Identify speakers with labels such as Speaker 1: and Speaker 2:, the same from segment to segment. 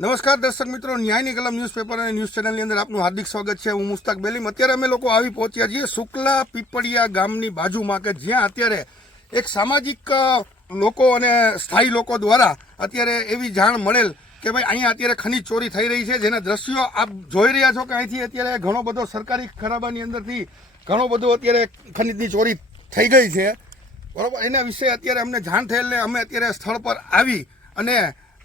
Speaker 1: નમસ્કાર દર્શક મિત્રો, ન્યાયની કલમ ન્યૂઝપેપર અને ન્યૂઝ ચેનલની અંદર આપનું હાર્દિક સ્વાગત છે. હું મુસ્તાક બેલીમ. અત્યારે અમે લોકો આવી પહોંચ્યા છીએ શુક્લા પીપળિયા ગામની બાજુમાં કે જ્યાં અત્યારે એક સામાજિક લોકો અને સ્થાયી લોકો દ્વારા અત્યારે એવી જાણ મળેલ કે ભાઈ અહીંયા અત્યારે ખનીજ ચોરી થઈ રહી છે. જેના દ્રશ્યો આપ જોઈ રહ્યા છો કે અહીંથી અત્યારે ઘણો બધો સરકારી ખરાબાની અંદરથી ઘણો બધો અત્યારે ખનીજની ચોરી થઈ ગઈ છે. બરાબર? એના વિશે અત્યારે અમને જાણ થયેલ અમે અત્યારે સ્થળ પર આવી અને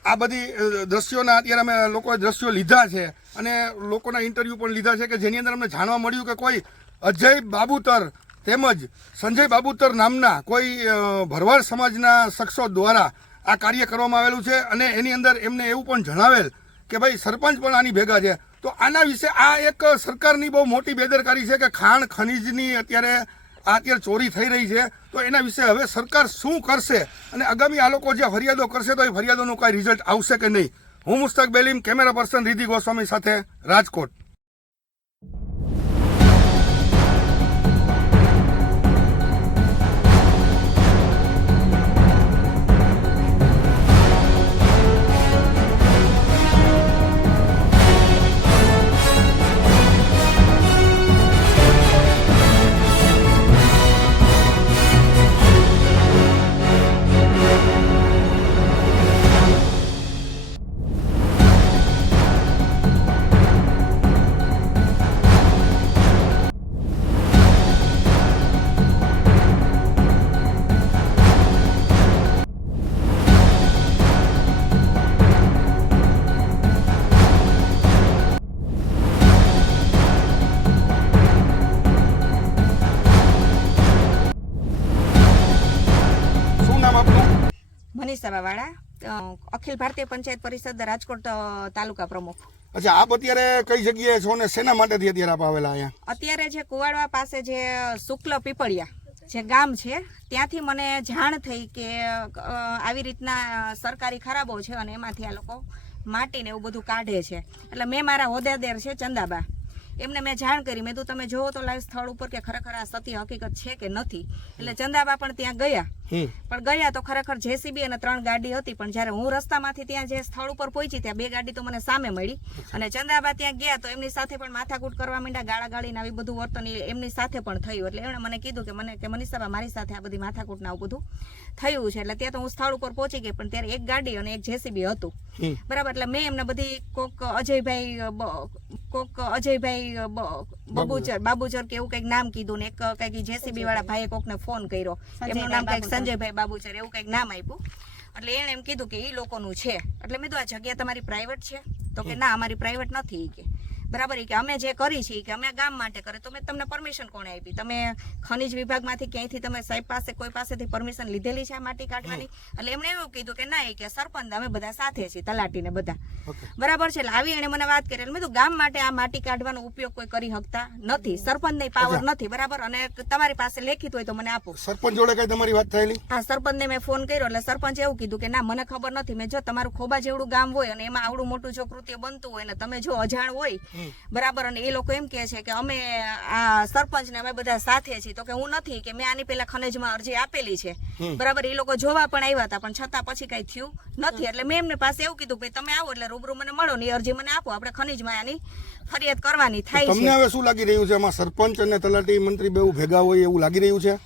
Speaker 1: આ બધી દ્રશ્યોના અત્યારે અમે લોકોએ દ્રશ્યો લીધા છે. અને લોકોના ઇન્ટરવ્યૂ પણ લીધા છે કે જેની અંદર અમને જાણવા મળ્યું કે કોઈ અજય બાબુતર તેમજ સંજય બાબુતર નામના કોઈ ભરવાડ સમાજના શખ્સો દ્વારા આ કાર્ય કરવામાં આવેલું છે. અને એની અંદર એમને એવું પણ જણાવેલ કે ભાઈ સરપંચ પણ આની ભેગા છે. તો આના વિશે આ એક સરકારની બહુ મોટી બેદરકારી છે કે ખાણ ખનીજની અત્યારે આ અત્યારે ચોરી થઈ રહી છે, તો એના વિશે હવે સરકાર શું કરશે? અને આગામી આ લોકો જે ફરિયાદો કરશે, તો એ ફરિયાદોનું કાંઈ રિઝલ્ટ આવશે કે નહીં? હું મુસ્તક બેલીમ, કેમેરા પર્સન રિધિ ગોસ્વામી સાથે રાજકોટ.
Speaker 2: મનીષા સભાવાળા અખિલ ભારતીય પંચાયત પરિષદ રાજકોટ તાલુકા પ્રમુખ.
Speaker 1: અચ્છા આપ અત્યારે કઈ જગ્યાએ છો ને શેના માટેથી અત્યારે આપ આવેલા અહીંયા?
Speaker 2: અત્યારે જે કુવાડવા પાસે જે શુક્લ પીપળિયા જે ગામ છે ત્યાંથી મને જાણ થઈ કે આવી રીતના સરકારી ખરાબો છે અને એમાંથી આ લોકો માટીને એવું બધું કાઢે છે. એટલે મેં મારા હોદ્દેદાર છે ચંદાબા. એમને મેં જાણ કરી. મેં તું તમે જોવો તો લાઈવ સ્થળ ઉપર કે ખરેખર આ સત્ય હકીકત છે કે નથી. એટલે ચંદાબા પણ ત્યાં ગયા. પણ ગયા તો ખરેખર જેસીબી અને ત્રણ ગાડી હતી પણ જ્યારે હું રસ્તામાંથી ત્યાં જે સ્થળ ઉપર પહોંચી ત્યાં બે ગાડી તો મને સામે મળી. અને ચંદ્રાબા ત્યાં ગયા તો એમની સાથે પણ માથાકૂટ કરવા માંડ્યા ગાળા ગાળીને આવી બધું વર્તન એમની સાથે પણ થયું. એટલે એમણે મને કીધું કે મને કે મનીષાબા મારી સાથે આ બધી માથાકૂટ આવું બધું થયું છે. એટલે ત્યાં તો હું સ્થળ ઉપર પહોંચી ગઈ પણ ત્યારે એક ગાડી અને એક જેસીબી હતું. બરાબર? એટલે મેં એમને બધી કોક અજયભાઈ કોક અજયભાઈ બબુચર બાબુચર. બાબુચર કે એવું કંઈક નામ કીધું ને એક કંઈક જેસીબી વાળા ભાઈએ કોકને ફોન કર્યો. એમનું નામ કંઈક સંજયભાઈ બાબુચર એવું કંઈક નામ આપ્યું. એટલે એણે એમ કીધું કે એ લોકોનું છે. એટલે મેં તો આ જગ્યા તમારી પ્રાઇવેટ છે. તો કે ના અમારી પ્રાઇવેટ નથી કે. બરાબર? કે અમે જે કરી છે કે અમે ગામ માટે કરે. તો મેં તમને પરમિશન કોણે આપી? તમે ખનિજ વિભાગમાંથી ક્યાંયથી તમે સાહેબ પાસે કોઈ પાસેથી પરમિશન લીધેલી છે આ માટી કાઢવાની? એટલે એમણે એવું કીધું કે ના એ કે સરપંચ અમે બધા સાથે છીએ તલાટીને બધા. બરાબર છે? એટલે આવી એને મને વાત કરી. મેં ગામ માટે આ માટી કાઢવાનો ઉપયોગ કોઈ કરી શકતા નથી. સરપંચ પાવર નથી બરાબર? અને તમારી પાસે લેખિત હોય તો મને આપો.
Speaker 1: સરપંચ જોડે કઈ તમારી વાત થયેલી?
Speaker 2: આ સરપંચને મેં ફોન કર્યો. એટલે સરપંચ એવું કીધું કે ના મને ખબર નથી. મેં જો તમારું ખોબા જેવડું ગામ હોય અને એમાં આવડું મોટું જો કૃત્ય બનતું હોય ને તમે જો અજાણ હોય. બરાબર અને એ લોકો એમ કહે છે કે અમે આ સરપંચ ને અમે બધા સાથે છીએ. તો કે હું નથી કે મેં આની પેલા ખનીજમાં અરજી આપેલી છે. બરાબર એ લોકો જોવા પણ આવ્યા હતા પણ છતાં પછી કઈ થયું નથી. એટલે મેં એમને પાસે એવું કીધું કે તમે આવો એટલે રૂબરૂ મને મળો ને અરજી મને આપો. આપણે ખનિજમાં આની ફરિયાદ કરવાની થાય
Speaker 1: તમને
Speaker 2: છે.
Speaker 1: હવે શું લાગી રહ્યું છે? આમાં સરપંચ અને તલાટી મંત્રી બેઉ ભેગા હોય એવું લાગી રહ્યું છે?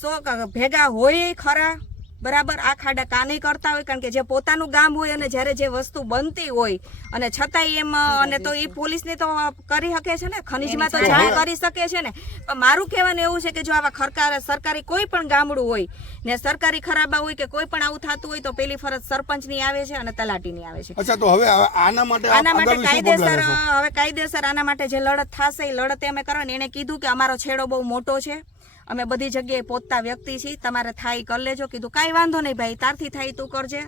Speaker 2: સો ક- ભેગા હોય ખરા બરાબર આ ખાડા કા નહીં કરતા હોય કારણ કે જે પોતાનું ગામ હોય અને જ્યારે જે વસ્તુ બનતી હોય અને છતાંય એમ અને તો એ પોલીસને તો કરી શકે છે ને? ખનીજમાં તો જાણ કરી શકે છે ને? પણ મારું કહેવાનું એવું છે કે જો આવા ખરકાર સરકારી કોઈ પણ ગામડું હોય ને સરકારી ખરાબા હોય કે કોઈ પણ આવું થતું હોય તો પેલી ફરજ સરપંચની આવે છે અને તલાટીની આવે છે.
Speaker 1: અચ્છા તો હવે આના માટે
Speaker 2: આના માટે કાયદેસર હવે કાયદેસર આના માટે જે લડત થશે એ લડત અમે કરવાની. એને કીધું કે અમારો છેડો બહુ મોટો છે. અમે બધી જગ્યાએ પહોંચતા વ્યક્તિ છીએ. તમારે થાય કરી લેજો. કીધું, કાંઈ વાંધો નહીં ભાઈ, તારથી થાય તું કરજે.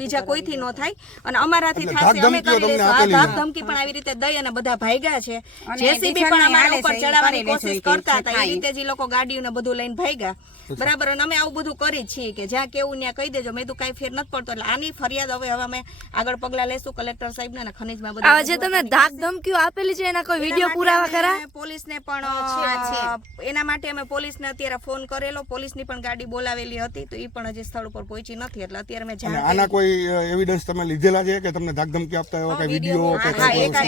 Speaker 2: બીજા કોઈથી ન થાય. અને અમારાથી થશે અમે કરી ધાક ધમકી પણ આવી રીતે દઈ અને બધા ભાગ્યા છે. જેસીબી પણ અમારા ઉપર ચડાવવાની કોશિશ કરતા હતા. એ રીતે જ લોકો ગાડીઓને બધું લઈને ભાગ્યા. બરાબર અને અમે આવું બધું કરી છીએ કે જ્યાં કેવું ત્યાં કહી દેજો. મેં તો કાંઈ ફેર નથી પડતો. એટલે આની ફરિયાદ હવે હવે અમે આગળ પગલા લેશું કલેક્ટર સાહેબ ને ખનીજમાં બધું
Speaker 3: જે તમે ધાક ધમકીઓ આપેલી છે એના કોઈ વીડિયો પુરાવા ખરા?
Speaker 2: પોલીસને પણ એના માટે અમે પોલીસને અત્યારે ફોન કરેલો. પોલીસની પણ ગાડી બોલાવેલી હતી તો એ પણ હજી સ્થળ ઉપર પહોંચી નથી. એટલે અત્યારે મેં જાણ
Speaker 1: આના કોઈ એવિડન્સ તમે લીધેલા છે કે તમને ધાકધમકી આપતા એવા કઈ વીડિયો કે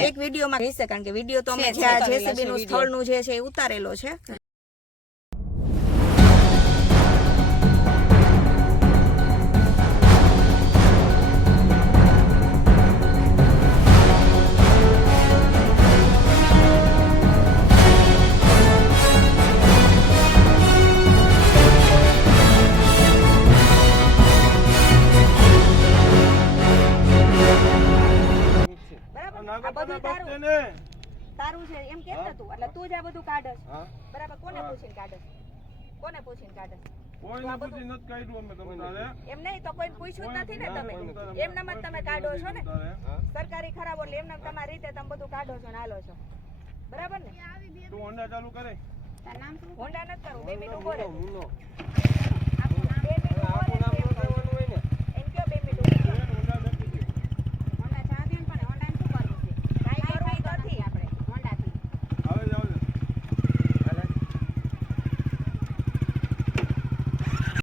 Speaker 2: એક વીડિયો વિડીયોમાં કહી શકાય કારણ કે વીડિયો તો અમે જેસીબી નું સ્થળનું જે છે એ ઉતારેલો છે. તારું છે એમ કેમ તું. એટલે તું જ આ બધું કાઢસ. બરાબર કોને પૂછીને કાઢસ? કોને પૂછીને કાઢસ? એમ નહીં તો કોઈ પૂછ્યું જ નથી ને તમે. એમના જ તમે કાઢો છો ને? સરકારી ખરાબ એટલે એમને તમારી રીતે તમે બધું કાઢો છો ને હાલો છો. બરાબર ને?
Speaker 4: તું હોન્ડા ચાલુ કરે.
Speaker 2: હોન્ડા નથી કરવું બે મિનિટ ઊભો રહે.
Speaker 4: મુન્નો